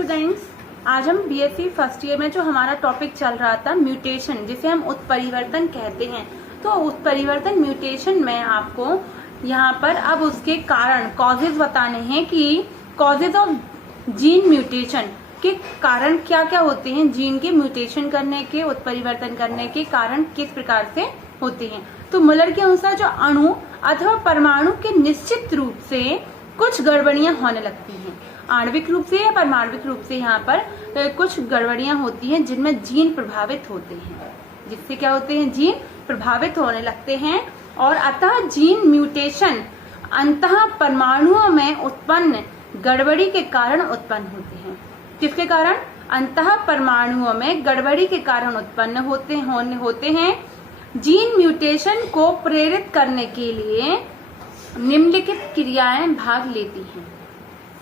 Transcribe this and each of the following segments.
Students, आज हम BSc first year में जो हमारा टॉपिक चल रहा था म्यूटेशन, जिसे हम उत्परिवर्तन कहते हैं, तो उत्परिवर्तन म्यूटेशन में आपको यहाँ पर अब उसके कारण कॉजेज बताने हैं कि कॉजेज ऑफ जीन म्यूटेशन के कारण क्या क्या होते हैं, जीन के म्यूटेशन करने के, उत्परिवर्तन करने के कारण किस प्रकार से होते हैं। तो मुलर के अनुसार जो अणु अथवा परमाणु के निश्चित रूप से कुछ गड़बड़ियां होने लगती हैं, आणविक रूप से या परमाणविक रूप से यहाँ पर कुछ गड़बड़ियां होती हैं जिनमें जीन प्रभावित होते हैं, जिससे क्या होते हैं, जीन प्रभावित होने लगते हैं। और अतः जीन म्यूटेशन अंतः परमाणुओं में उत्पन्न गड़बड़ी के कारण उत्पन्न होते हैं। किसके कारण? अंतः परमाणुओं में गड़बड़ी के कारण उत्पन्न होते हैं। जीन म्यूटेशन को प्रेरित करने के लिए निम्नलिखित क्रियाएं भाग लेती हैं।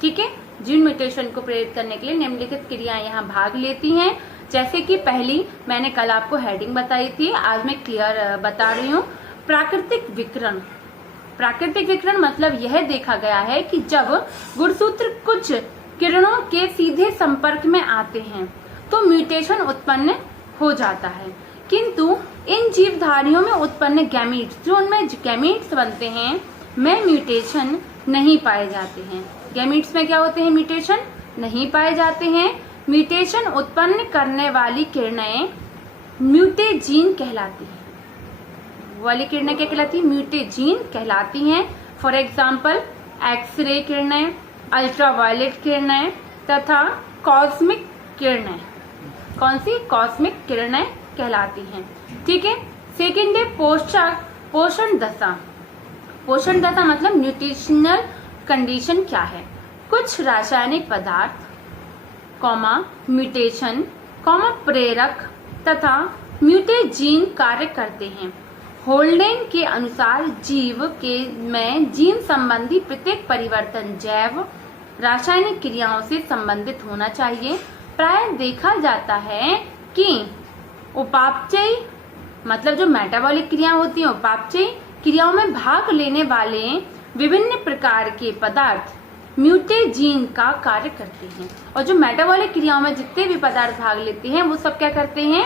ठीक है, जीन म्यूटेशन को प्रेरित करने के लिए निम्नलिखित क्रियाएं यहाँ भाग लेती हैं। जैसे कि पहली मैंने कल आपको हेडिंग बताई थी, आज मैं क्लियर बता रही हूँ। प्राकृतिक विकिरण। प्राकृतिक विकिरण मतलब यह देखा गया है कि जब गुणसूत्र कुछ किरणों के सीधे संपर्क में आते हैं तो म्यूटेशन उत्पन्न हो जाता है, किंतु इन जीवधारियों में उत्पन्न गैमीट्स, जो उनमें गैमीट्स बनते हैं, में म्यूटेशन नहीं पाए जाते हैं। गैमीट्स में क्या होते हैं? म्यूटेशन नहीं पाए जाते हैं। म्यूटेशन उत्पन्न करने वाली किरणें म्यूटेजीन कहलाती हैं। वाली किरणें क्या कहलाती है? म्यूटेजीन कहलाती हैं। फॉर एग्जाम्पल एक्सरे किरणें, अल्ट्रावायलेट किरणें तथा कॉस्मिक किरणें। कौन सी? कॉस्मिक किरणें कहलाती हैं। ठीक है। सेकेंड है पोषण दशा। पोषण दशा मतलब न्यूट्रिशनल कंडीशन क्या है? कुछ रासायनिक पदार्थ, म्यूटेशन, प्रेरक तथा म्यूटेजीन कार्य करते हैं। होल्डेन के अनुसार जीव के में जीन संबंधी प्रत्येक परिवर्तन जैव रासायनिक क्रियाओं से संबंधित होना चाहिए। प्राय देखा जाता है कि उपापचयी मतलब जो मेटाबॉलिक क्रिया होती है, उपापचयी क्रियाओं में भाग लेने वाले विभिन्न प्रकार के पदार्थ म्यूटेजीन का कार्य करते हैं। और जो मेटाबॉलिक क्रियाओं में जितने भी पदार्थ भाग लेते हैं वो सब क्या करते हैं?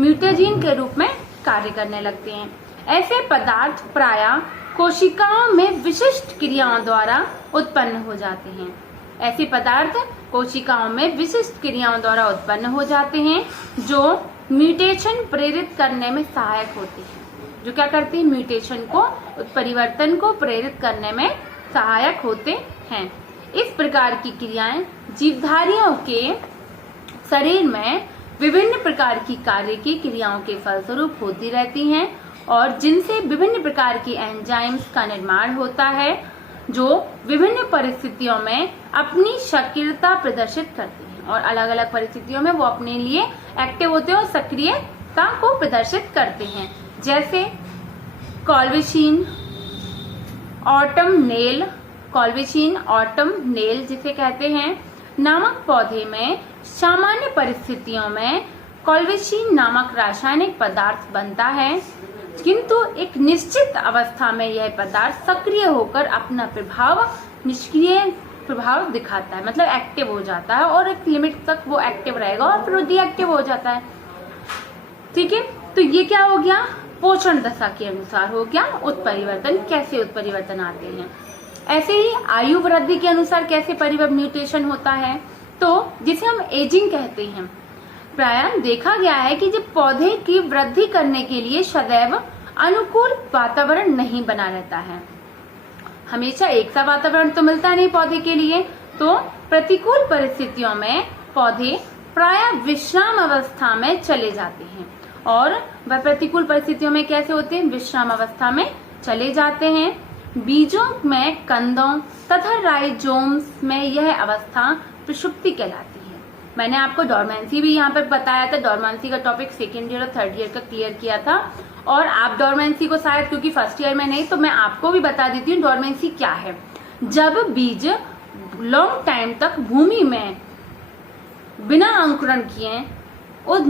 म्यूटेजीन के रूप में कार्य करने लगते हैं। ऐसे पदार्थ प्रायः कोशिकाओं में विशिष्ट क्रियाओं द्वारा उत्पन्न हो जाते हैं। ऐसे पदार्थ कोशिकाओं में विशिष्ट क्रियाओं द्वारा उत्पन्न हो जाते हैं जो म्यूटेशन प्रेरित करने में सहायक होते हैं। जो क्या करते हैं? म्यूटेशन को, उत्परिवर्तन को प्रेरित करने में सहायक होते हैं। इस प्रकार की क्रियाएं जीवधारियों के शरीर में विभिन्न प्रकार की कार्य की क्रियाओं के फलस्वरूप होती रहती हैं और जिनसे विभिन्न प्रकार की एंजाइम्स का निर्माण होता है जो विभिन्न परिस्थितियों में अपनी सक्रियता प्रदर्शित करते हैं। और अलग अलग परिस्थितियों में वो अपने लिए एक्टिव होते हैं और सक्रियता को प्रदर्शित करते हैं। जैसे कॉल्वेशीन ऑटम नेल जिसे कहते हैं, नामक पौधे में सामान्य परिस्थितियों में कॉल्वेशीन नामक रासायनिक पदार्थ बनता है, किंतु एक निश्चित अवस्था में यह पदार्थ सक्रिय होकर अपना निष्क्रिय प्रभाव दिखाता है, मतलब एक्टिव हो जाता है और एक लिमिट तक वो एक्टिव रहेगा और फिर डीएक्टिव हो जाता है। ठीक है, तो ये क्या हो गया? पोषण दशा के अनुसार हो गया उत्परिवर्तन। कैसे उत्परिवर्तन आते हैं? ऐसे ही आयु वृद्धि के अनुसार कैसे म्यूटेशन होता है, तो जिसे हम एजिंग कहते हैं। प्रायः देखा गया है कि जब पौधे की वृद्धि करने के लिए सदैव अनुकूल वातावरण नहीं बना रहता है, हमेशा एक सा वातावरण तो मिलता नहीं पौधे के लिए, तो प्रतिकूल परिस्थितियों में पौधे प्रायः विश्राम अवस्था में चले जाते हैं। और वह प्रतिकूल परिस्थितियों में कैसे होते हैं? विश्राम अवस्था में चले जाते हैं। बीजों में, कंदों तथा राइजोम्स में यह अवस्था प्रसुप्ति कहलाती है। मैंने आपको डोरमेंसी भी यहाँ पर बताया था। डोरमेंसी का टॉपिक सेकेंड ईयर और थर्ड ईयर का क्लियर किया था और आप डोरमेंसी को शायद, क्योंकि फर्स्ट ईयर में नहीं, तो मैं आपको भी बता देती हूँ डोरमेंसी क्या है। जब बीज लॉन्ग टाइम तक भूमि में बिना अंकुरण किए उस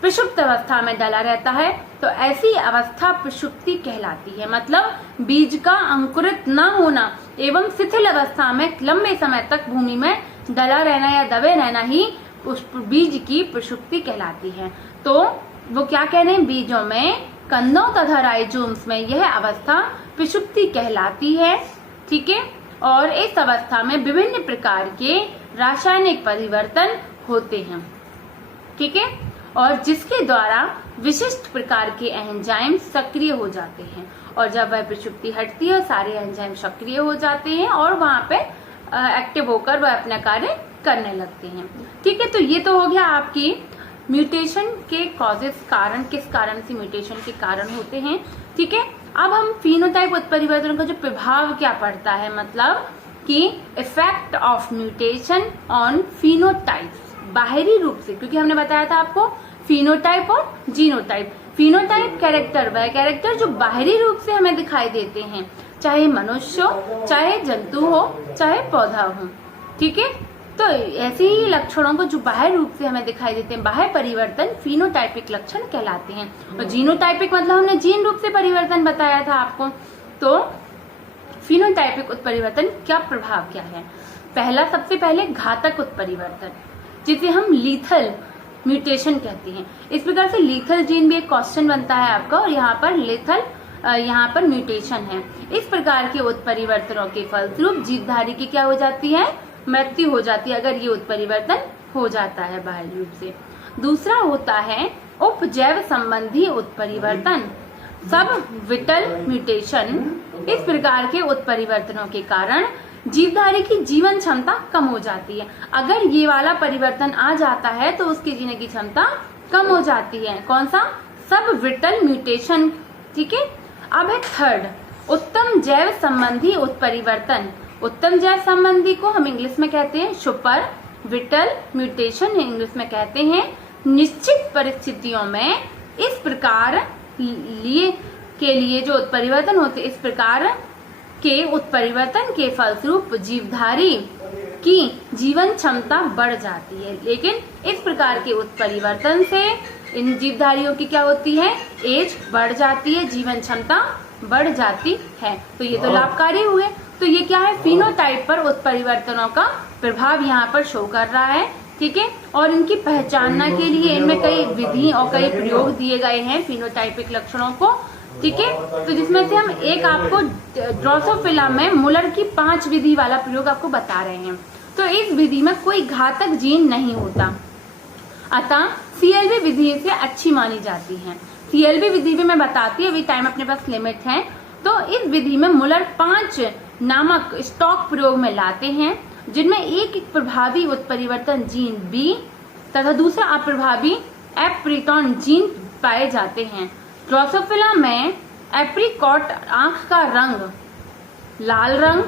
प्रसुप्त अवस्था में डला रहता है तो ऐसी अवस्था प्रसुप्ति कहलाती है। मतलब बीज का अंकुरित न होना एवं शिथिल अवस्था में लंबे समय तक भूमि में डला रहना या दबे रहना ही उस बीज की प्रसुप्ति कहलाती है। तो वो क्या कह रहे हैं, बीजों में कंदों तथा राइजोम्स में यह अवस्था प्रसुप्ति कहलाती है। ठीक है, और इस अवस्था में विभिन्न प्रकार के रासायनिक परिवर्तन होते हैं। ठीक है, और जिसके द्वारा विशिष्ट प्रकार के एंजाइम सक्रिय हो जाते हैं, और जब वह प्रसुप्ति हटती है सारे एंजाइम सक्रिय हो जाते हैं और वहां पे एक्टिव होकर वह अपना कार्य करने लगते हैं। ठीक है, तो ये तो हो गया आपकी म्यूटेशन के कॉजेस, कारण, किस कारण से म्यूटेशन के कारण होते हैं। ठीक है, अब हम फिनोटाइप उत्परिवर्तन का जो प्रभाव क्या पड़ता है, मतलब कि effect of mutation on phenotypes, बाहरी रूप से, क्योंकि हमने बताया था आपको फिनोटाइप और जीनोटाइप। फिनोटाइप कैरेक्टर, वह कैरेक्टर जो बाहरी रूप से हमें दिखाई देते हैं, चाहे मनुष्य हो, चाहे जंतु हो, चाहे पौधा हो। ठीक है, तो ऐसे ही लक्षणों को जो बाहर रूप से हमें दिखाई देते हैं, बाह्य परिवर्तन फिनोटाइपिक लक्षण कहलाते हैं। और जीनोटाइपिक मतलब हमने जीन रूप से परिवर्तन बताया था आपको। तो फिनोटाइपिक उत्परिवर्तन क्या प्रभाव क्या है, पहला, सबसे पहले घातक उत्परिवर्तन, जिसे हम लीथल म्यूटेशन कहते हैं। इस प्रकार से लीथल जीन भी एक क्वेश्चन बनता है आपका, और यहाँ पर लीथल यहाँ पर म्यूटेशन है। इस प्रकार के उत्परिवर्तनों के फलस्वरूप जीवधारी की क्या हो जाती है, मृत्यु हो जाती है, अगर ये उत्परिवर्तन हो जाता है बाह्य रूप से। दूसरा होता है उपजैव संबंधी उत्परिवर्तन, सब विटल म्यूटेशन। इस प्रकार के उत्परिवर्तनों के कारण जीवधारी की जीवन क्षमता कम हो जाती है। अगर ये वाला परिवर्तन आ जाता है तो उसके जीने की क्षमता कम हो जाती है। कौन सा, सब विटल म्यूटेशन। ठीक है, अब है थर्ड, उत्तम जैव संबंधी उत्परिवर्तन। उत्तम जैव संबंधी को हम इंग्लिश में कहते हैं सुपर विटल म्यूटेशन, इंग्लिश में कहते हैं। निश्चित परिस्थितियों में इस प्रकार के लिए जो उत्परिवर्तन होते, इस प्रकार के उत्परिवर्तन के फलस्वरूप जीवधारी की जीवन क्षमता बढ़ जाती है। लेकिन इस प्रकार के उत्परिवर्तन से इन जीवधारियों की क्या होती है, एज बढ़ जाती है, जीवन क्षमता बढ़ जाती है। तो ये तो लाभकारी हुए। तो ये क्या है, फिनोटाइप पर उत्परिवर्तनों का प्रभाव यहाँ पर शो कर रहा है। ठीक है, और इनकी पहचानना के लिए इनमें कई विधि और कई प्रयोग दिए गए हैं फिनोटाइपिक लक्षणों को। ठीक है, तो जिसमें से हम एक आपको ड्रोसोफिला में मुलर की 5 विधि वाला प्रयोग आपको बता रहे हैं। तो इस विधि में कोई घातक जीन नहीं होता, अतः CLB विधि से अच्छी मानी जाती है। CLB विधि भी मैं बताती हूँ, अभी टाइम अपने पास लिमिट है। तो इस विधि में मुलर 5 नामक स्टॉक प्रयोग में लाते हैं, जिनमें एक प्रभावी उत्परिवर्तन जीन B तथा दूसरा अप्रभावी एप्रिकॉन जीन पाए जाते हैं। ड्रोसोफिला में एप्रिकॉट आंख का रंग लाल रंग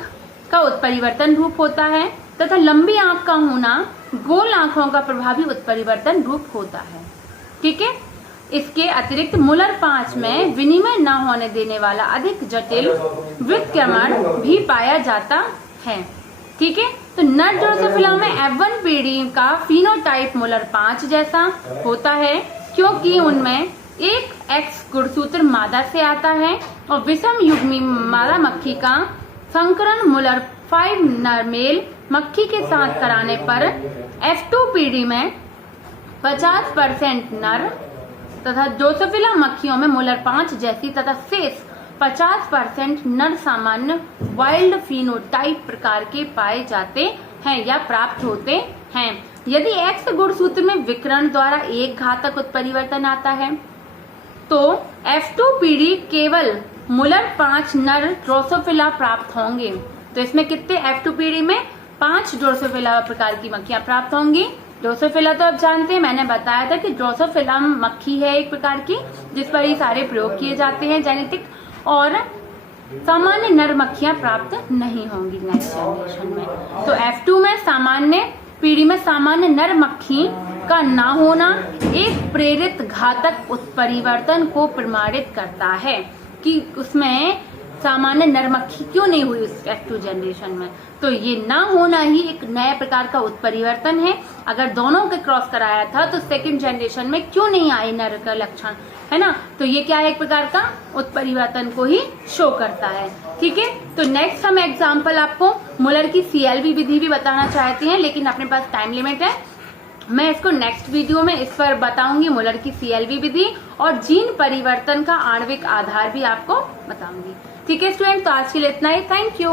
का उत्परिवर्तन रूप होता है तथा लंबी आंख का होना गोल आंखों का प्रभावी उत्परिवर्तन रूप होता है। ठीक है, इसके अतिरिक्त मुलर 5 में विनिमय न होने देने वाला अधिक जटिल व्युत्क्रमण भी पाया जाता है। ठीक है, तो नर ड्रोसोफिला में F1 पीढ़ी का फिनोटाइप मुलर 5 जैसा होता है, क्योंकि उनमें एक X गुणसूत्र मादा से आता है और विषम युग्मी मादा मक्खी का संकरण मुलर 5 नर मेल मक्खी के साथ कराने पर F2 पीढ़ी में 50% नर तथा ड्रोसोफिला मक्खियों में मुलर 5 जैसी तथा शेष 50% नर सामान्य वाइल्ड फिनोटाइप प्रकार के पाए जाते हैं या प्राप्त होते हैं। यदि X गुणसूत्र में विकर्ण द्वारा एक घातक उत्परिवर्तन आता है तो F2 पीढ़ी केवल मुलर 5 नर ड्रोसोफिला प्राप्त होंगे। तो इसमें कितने, F2 पीढ़ी में 5 ड्रोसोफिला प्रकार की मक्खियां प्राप्त होंगी। ड्रोसोफिला तो आप जानते हैं, मैंने बताया था कि ड्रोसोफिला मक्खी है एक प्रकार की जिस पर ये सारे प्रयोग किए जाते हैं जेनेटिक, और सामान्य नर मक्खियां प्राप्त नहीं होंगी नेक्स्ट जनरेशन में। तो F2 में सामान्य पीढ़ी में सामान्य नर मक्खी का ना होना एक प्रेरित घातक उत्परिवर्तन को प्रमाणित करता है कि उसमें सामान्य नरमक्खी क्यों नहीं हुई उस F2 जनरेशन में? तो ये ना होना ही एक नया प्रकार का उत्परिवर्तन है। अगर दोनों के क्रॉस कराया था तो सेकंड जनरेशन में क्यों नहीं आए नर का लक्षण, है ना? तो ये क्या है, एक प्रकार का उत्परिवर्तन को ही शो करता है। ठीक है, तो नेक्स्ट हम एग्जाम्पल आपको मुलर की CLV विधि भी बताना चाहते हैं, लेकिन अपने पास टाइम लिमिट है। मैं इसको नेक्स्ट वीडियो में इस पर बताऊंगी, मुलर की CLV विधि और जीन परिवर्तन का आणविक आधार भी आपको बताऊंगी। ठीक है स्टूडेंट, तो आज के लिए इतना ही। Thank you.